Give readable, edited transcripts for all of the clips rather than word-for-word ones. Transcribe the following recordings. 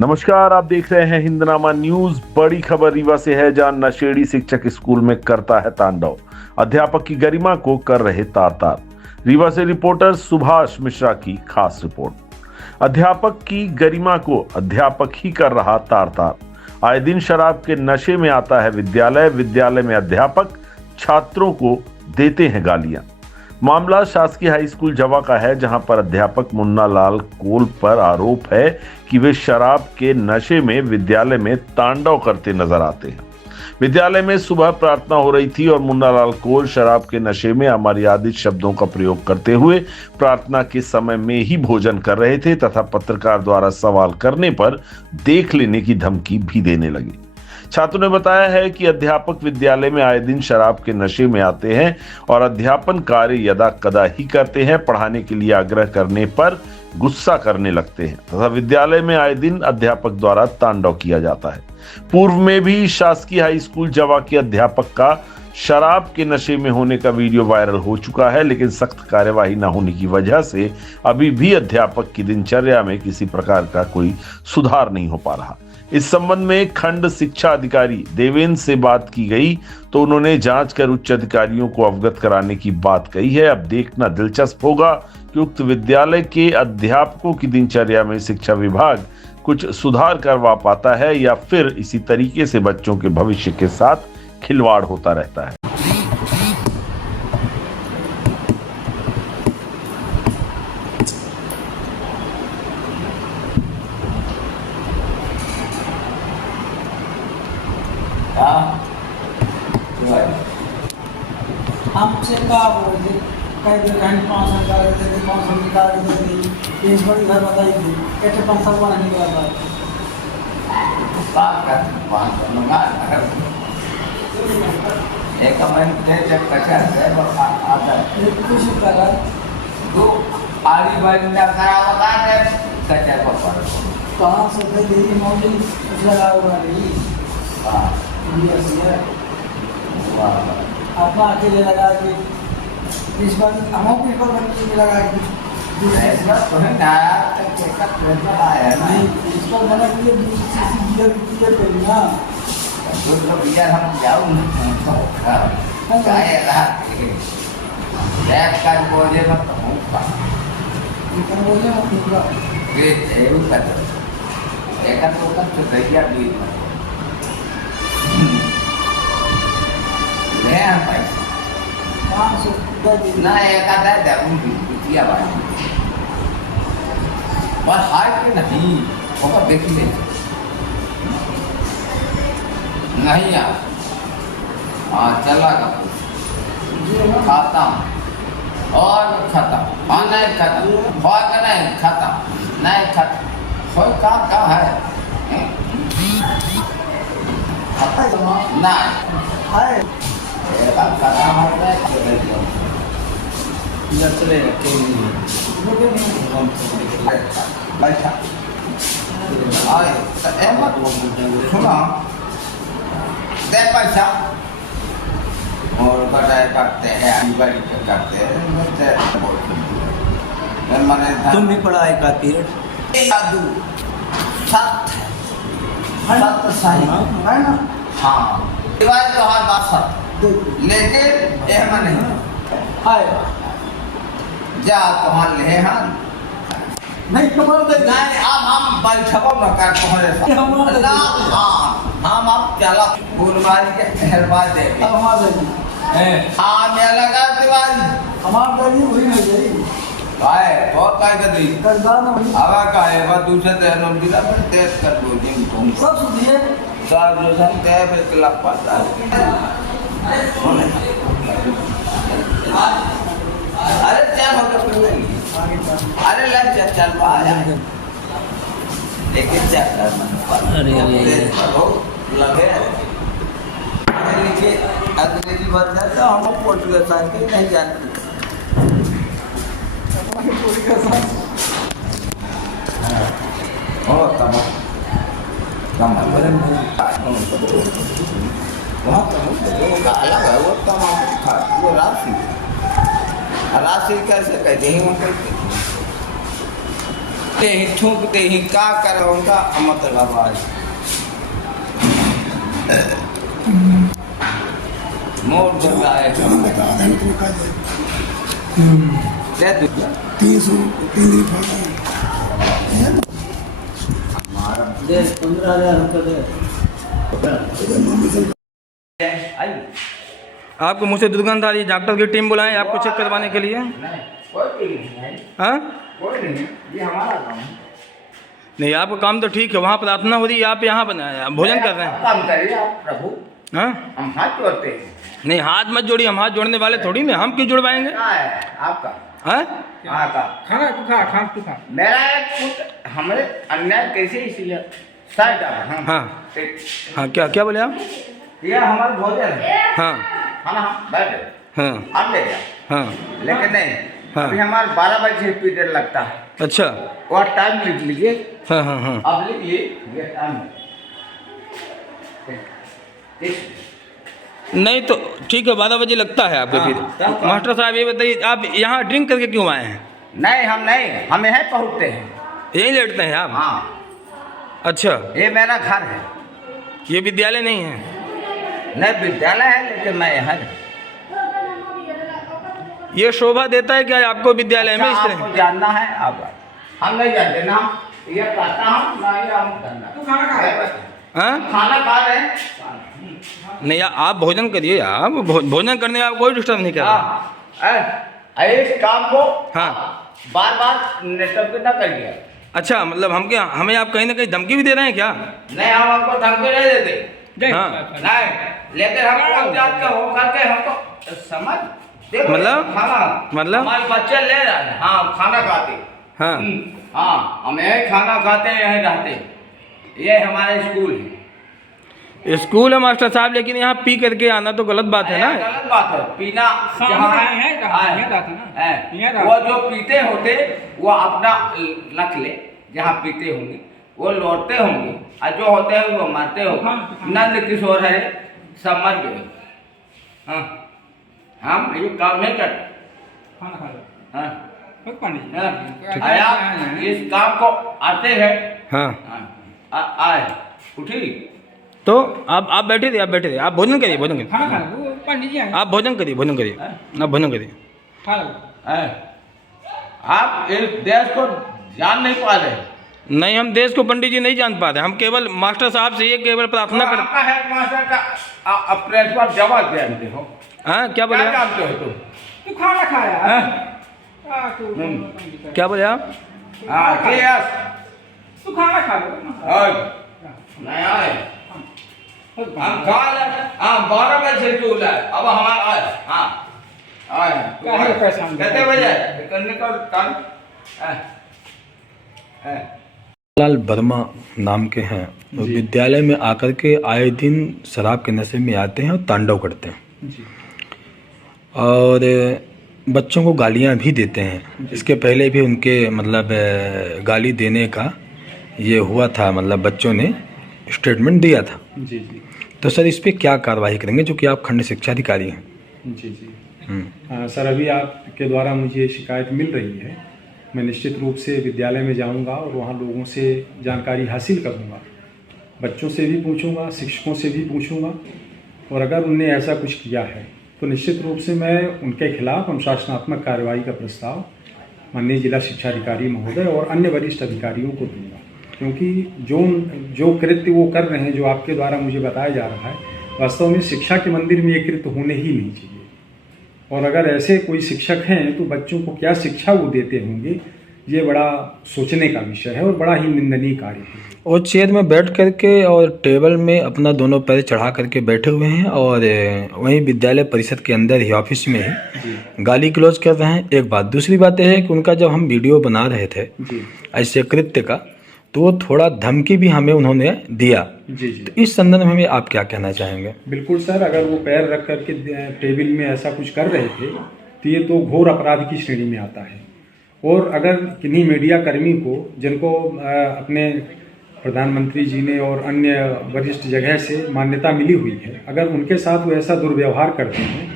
नमस्कार, आप देख रहे हैं हिंदनामा न्यूज। बड़ी खबर रीवा से है, जहां नशेड़ी शिक्षक स्कूल में करता है तांडव। अध्यापक की गरिमा को कर रहे तार तार। रीवा से रिपोर्टर सुभाष मिश्रा की खास रिपोर्ट। अध्यापक की गरिमा को अध्यापक ही कर रहा तार तार। आए दिन शराब के नशे में आता है विद्यालय। विद्यालय में अध्यापक छात्रों को देते हैं गालियां। मामला शासकीय हाई स्कूल जवा का है, जहां पर अध्यापक मुन्ना लाल कोल पर आरोप है कि वे शराब के नशे में विद्यालय में तांडव करते नजर आते हैं। विद्यालय में सुबह प्रार्थना हो रही थी और मुन्ना लाल कोल शराब के नशे में अमर्यादित शब्दों का प्रयोग करते हुए प्रार्थना के समय में ही भोजन कर रहे थे तथा पत्रकार द्वारा सवाल करने पर देख लेने की धमकी भी देने लगे। छात्रों ने बताया है कि अध्यापक विद्यालय में आए दिन शराब के नशे में आते हैं और अध्यापन कार्य यदा कदा ही करते हैं। पढ़ाने के लिए आग्रह करने पर गुस्सा करने लगते हैं तथा विद्यालय में आए दिन अध्यापक द्वारा तांडव किया जाता है। पूर्व में भी शासकीय हाई स्कूल जवा के अध्यापक का शराब के नशे में होने का वीडियो वायरल हो चुका है, लेकिन सख्त कार्यवाही न होने की वजह से अभी भी अध्यापक की दिनचर्या में किसी प्रकार का कोई सुधार नहीं हो पा रहा। इस संबंध में खंड शिक्षा अधिकारी देवेंद्र से बात की गई तो उन्होंने जांच कर उच्च अधिकारियों को अवगत कराने की बात कही है। अब देखना दिलचस्प होगा कि उक्त विद्यालय के अध्यापकों की दिनचर्या में शिक्षा विभाग कुछ सुधार करवा पाता है या फिर इसी तरीके से बच्चों के भविष्य के साथ खिलवाड़ होता रहता है। हमसे कहा बोलते कई दिन 500 निकाल देते थे, 500 निकाल देते थे। इस बड़ी घर बताई थी कैसे 500 वाला निकाल रहा है। एक महीने जब कचर है वो आता है कुछ करा तो आरी बारी ना खराब होता है कचर को पर कहाँ से दे दी मौली कुछ लगा हुआ नहीं। हां ये है वाह अपना अकेले लगा के इस बार हम अपने पर बच्चे में लगा के ऐसा तो है ना चेकअप करना आया नहीं नहीं इस पर बना के दूसरी गियर करी ना तो बियार हम जाऊं क्या है रहा लैब का बोझे मत होगा इतना बोले मत पूरा ये एरू का एक तो तो दैया भी ले आ भाई 500 दे दी ना एक आधा दम भी किया भाई बस हाय के नहीं होगा देख ले नहीं यार हाँ चला का खाता और खाता हाँ नहीं खाता भाग नहीं खाता नहीं खाता कोई का है नहीं हाय एक खाता है चले रखे बैठा आए एमत सुना दे पैसा और बटाई करते हैं अनबड़ी करते हैं मैंने तुम भी पढ़ाई करती है जादू सत सत सही है ना। हाँ दीवार तो हर बात सत लेकिन एम नहीं हाय जा तुम्हारे ले हाँ नहीं कमर दे नहीं अब हम बैठको न कर तुम्हारे साथ हाँ हम अब चला फूलवारी के हेरवा दे अब हमारे हाँ मैं लगा दीवारी हमार गई वही नहीं गई काय और काय कर दी करदान वही आवा काय बा दूसरे दिन हम दिला पर तेज कर दो दिन तुम सब सुधिए सार जो सन ते पे क्लब पाता अरे क्या हो गया अरे लग जा चल पा आया लेकिन क्या करना अरे लगे लिखे अंग्रेजी वर्जन तो हम पोर्टुगल साइड के नहीं जानते ओ तमाम तमाम वहाँ अलग है वो तमाम वो राशि राशि कैसे कहते हैं ही थूकते ही का कर उनका मतलब आज मोर दूंगा है दे दूंगा 300 दे 15,000 रुपये दे। आई आपको मुझसे दुर्गंध आ रही है, डॉक्टर की टीम बुलाएं आपको चेक करवाने के लिए। नहीं कोई नहीं है, हाँ कोई नहीं, ये हमारा काम है। नहीं, आपका काम तो ठीक है, वहाँ प्रार्थना हो रही है, आप यहाँ बनाए आप भोजन कर रहे हैं। काम करिए आप प्रभु, हाँ हम हाथ जोड़ते हैं। नहीं, हाथ मत जोड़िए, हम हाथ जोड़ने वाले थोड़ी ना, हम क्यों जुड़वाएंगे। क्या है आपका? हाँ आपका खाना तू खा मेरा एक पुत्र हमारे अन्याय कैसे इसलिए साइड हाँ हाँ हाँ, क्या बोले आप। ये हमारा भोजन है हाँ खाना बैठे हाँ आप ले गया हाँ लेकिन नहीं हाँ। अभी हमारा 12 बजे पीरियड लगता है अच्छा और टाइम लिख लीजिए हाँ हाँ हाँ अब लिखिए ये टाइम नहीं तो ठीक है, 12 बजे लगता है आपके हाँ, फिर। तब- मास्टर साहब ये बताइए, आप यहाँ ड्रिंक करके क्यों आए हैं। नहीं हम नहीं हम यहीं पहुँचते हैं। यहीं लेटते हैं आप। हाँ अच्छा, ये मेरा घर है ये विद्यालय नहीं है। नहीं विद्यालय है लेकिन मैं यहाँ ये शोभा देता है क्या आपको विद्यालय में इस अच्छा, तरह। आपको जानना है आप हम नहीं जानते ना हम ये कहता हूँ ना ये हम करना तू खाना खा हाँ खाना खा रहे हैं नहीं, आप भोजन करिए, आप भोजन करने में आप कोई डिस्टर्ब नहीं कर रहे। हाँ इस काम को हाँ बार बार नेटवर्क न करिए। अच्छा, मतलब हमें आप कहीं ना कहीं धमकी भी दे रहे हैं क्या। नहीं हम आपको धमकी नहीं देते हाँ नहीं लेकिन हम कौन जात के हो करके हमको समझ देखो मतलब? खाना मतलब? हमारे बच्चे ले रहे हैं हाँ खाना खाते हाँ हाँ हम यही खाना खाते हैं यहीं रहते हैं। ये हमारे स्कूल है स्कूल है मास्टर साहब, लेकिन यहाँ पी करके आना तो गलत बात है ना। गलत बात है पीना जहाँ है वो जो पीते होते वो अपना रख ले जहाँ पीते होंगे वो लौटते होंगे और जो होते हैं वो मरते होंगे। नंद किशोर है सब मर गए। हाँ हम ये काम नहीं करते। हाँ हाँ, आप इस काम को आते हैं। हाँ आए उठी तो आप बैठे रहिए, आप भोजन करिए, आप भोजन करिए, आप भोजन करिए। आप इस देश को जान नहीं पा रहे। नहीं, हम देश को पंडित जी नहीं जान पाते, हम केवल मास्टर साहब से ये केवल प्रार्थना कर। आपका हेडमास्टर का अपने पर जवाब जानते हो। हाँ क्या बोले क्या आप? जानते हो तुम? तू खाना खाया क्या बोले आप? हाँ यस तू खाना खा नहीं आए हम खा ले। हाँ 12 बजे से तू ले अब हमारा आए। हाँ आए कितने बजे करने का टाइम लाल वर्मा नाम के हैं, वो विद्यालय में आकर के आए दिन शराब के नशे में आते हैं और तांडव करते हैं और बच्चों को गालियां भी देते हैं। इसके पहले भी उनके मतलब गाली देने का ये हुआ था, मतलब बच्चों ने स्टेटमेंट दिया था। जी जी तो सर इस पे क्या कार्रवाई करेंगे, जो कि आप खंड शिक्षा अधिकारी हैं। जी जी सर, अभी आपके द्वारा मुझे शिकायत मिल रही है, मैं निश्चित रूप से विद्यालय में जाऊंगा और वहाँ लोगों से जानकारी हासिल करूंगा, बच्चों से भी पूछूंगा, शिक्षकों से भी पूछूंगा और अगर उनने ऐसा कुछ किया है तो निश्चित रूप से मैं उनके खिलाफ अनुशासनात्मक कार्रवाई का प्रस्ताव माननीय जिला शिक्षा अधिकारी महोदय और अन्य वरिष्ठ अधिकारियों को दूंगा, क्योंकि जो कृत्य वो कर रहे हैं, जो आपके द्वारा मुझे बताया जा रहा है, वास्तव में शिक्षा के मंदिर में ये कृत्य होने ही नहीं चाहिए। और अगर ऐसे कोई शिक्षक हैं तो बच्चों को क्या शिक्षा वो देते होंगे, ये बड़ा सोचने का विषय है और बड़ा ही निंदनीय कार्य है। और चेयर में बैठ करके और टेबल में अपना दोनों पैर चढ़ा करके बैठे हुए हैं और वहीं विद्यालय परिषद के अंदर ही ऑफिस में ही गाली गलौज कर रहे हैं। एक बात, दूसरी बात यह है कि उनका जब हम वीडियो बना रहे थे ऐसे कृत्य का, तो थोड़ा धमकी भी हमें उन्होंने दिया। जी जी, तो इस संदर्भ में आप क्या कहना चाहेंगे? बिल्कुल सर, अगर वो पैर रख करके टेबल में ऐसा कुछ कर रहे थे तो ये तो घोर अपराध की श्रेणी में आता है। और अगर किन्हीं मीडिया कर्मी को, जिनको अपने प्रधानमंत्री जी ने और अन्य वरिष्ठ जगह से मान्यता मिली हुई है, अगर उनके साथ वो ऐसा दुर्व्यवहार करते हैं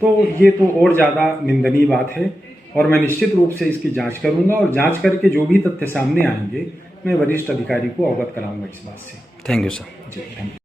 तो ये तो और ज़्यादा निंदनीय बात है और मैं निश्चित रूप से इसकी जांच करूंगा और जांच करके जो भी तथ्य सामने आएंगे मैं वरिष्ठ अधिकारी को अवगत कराऊंगा इस बात से। Thank you sir. जी, धन्यवाद।